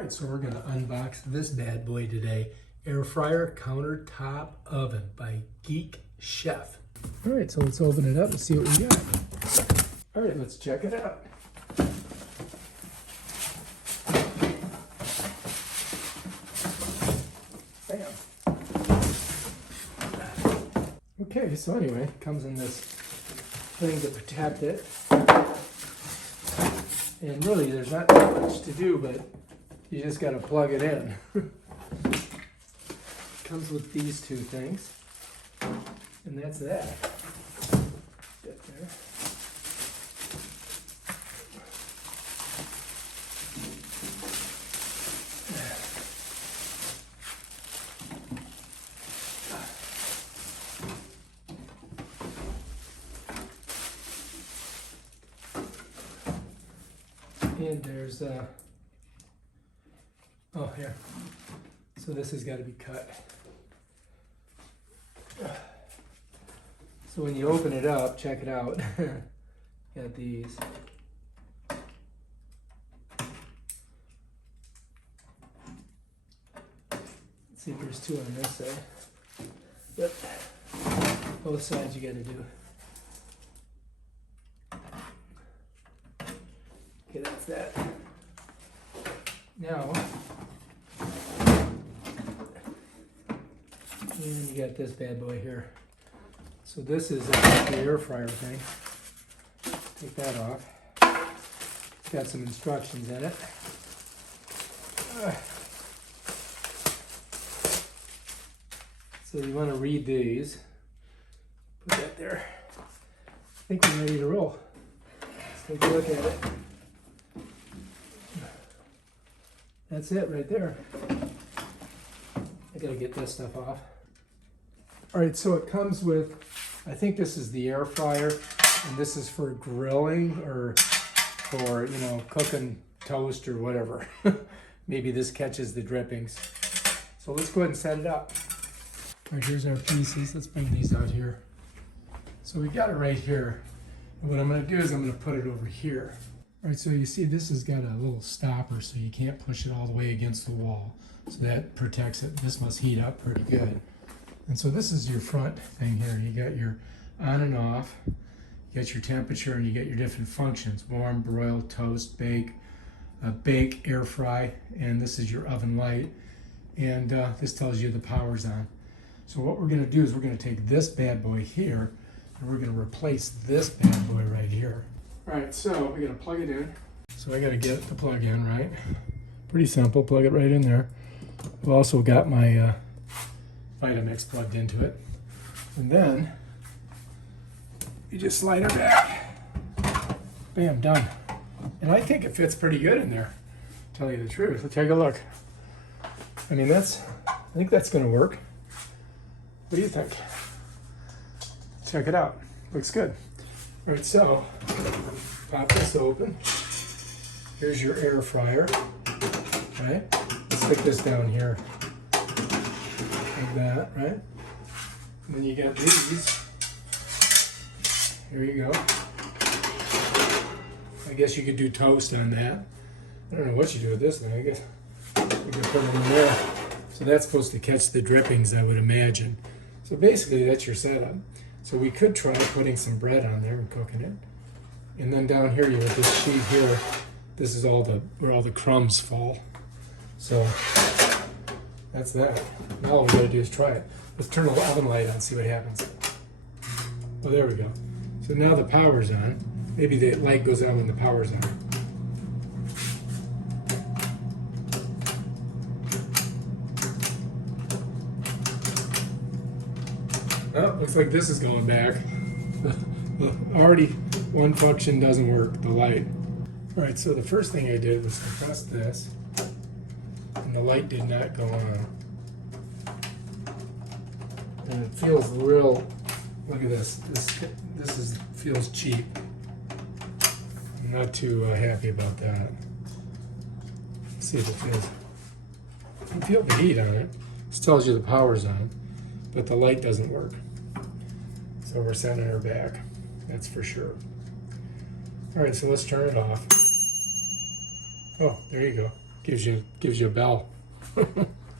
Alright, so we're going to unbox this bad boy today. Air fryer countertop oven by Geek Chef. Alright, so let's open it up and see what we got. Alright, let's check it out. Bam. Okay, so anyway, it comes in this thing to protect it. And really, there's not that much to do, but you just got to plug it in. Comes with these two things, and that's that. Get there. And there's oh, here. So this has got to be cut. So when you open it up, check it out. Got these. Let's see if there's two on this side. Yep. Both sides you got to do. Okay, that's that. Now, and you got this bad boy here. So this is the air fryer thing. Take that off. It's got some instructions in it. So you want to read these. Put that there. I think we're ready to roll. Let's take a look at it. That's it right there. I gotta get this stuff off. All right, so it comes with, I think this is the air fryer, and this is for grilling or for, you know, cooking toast or whatever. Maybe this catches the drippings. So let's go ahead and set it up. All right, here's our pieces. Let's bring these out here. So we got it right here. And what I'm gonna do is I'm gonna put it over here. All right, so you see this has got a little stopper so you can't push it all the way against the wall. So that protects it. This must heat up pretty good. And so this is your front thing here. You got your on and off, you got your temperature, and you got your different functions: warm, broil, toast, bake, air fry, and this is your oven light. And this tells you the power's on. So what we're gonna do is we're gonna take this bad boy here, and we're gonna replace this bad boy right here. All right, so we gotta plug it in. So I gotta get the plug in, right? Pretty simple, plug it right in there. I've also got my Vitamix plugged into it. And then you just slide it back. Bam, done. And I think it fits pretty good in there, to tell you the truth. Let's take a look. I mean, I think that's gonna work. What do you think? Check it out, looks good. All right, so pop this open. Here's your air fryer, right? Stick this down here, like that, right? And then you got these. Here you go. I guess you could do toast on that. I don't know what you do with this thing. I guess you could put it in there. So that's supposed to catch the drippings, I would imagine. So basically, that's your setup. So we could try putting some bread on there and cooking it. And then down here, you have this sheet here. This is where all the crumbs fall. So that's that. Now all we gotta do is try it. Let's turn the oven light on, see what happens. Oh, there we go. So now the power's on. Maybe the light goes out when the power's on. Oh, looks like this is going back. Already one function doesn't work, the light. All right, so the first thing I did was compress this, and the light did not go on. And it feels real, look at this. This feels cheap. I'm not too happy about that. Let's see if it feels. I can feel the heat on it. This tells you the power's on, but the light doesn't work. So we're sending her back, that's for sure. All right, so let's turn it off. Oh, there you go. Gives you a bell.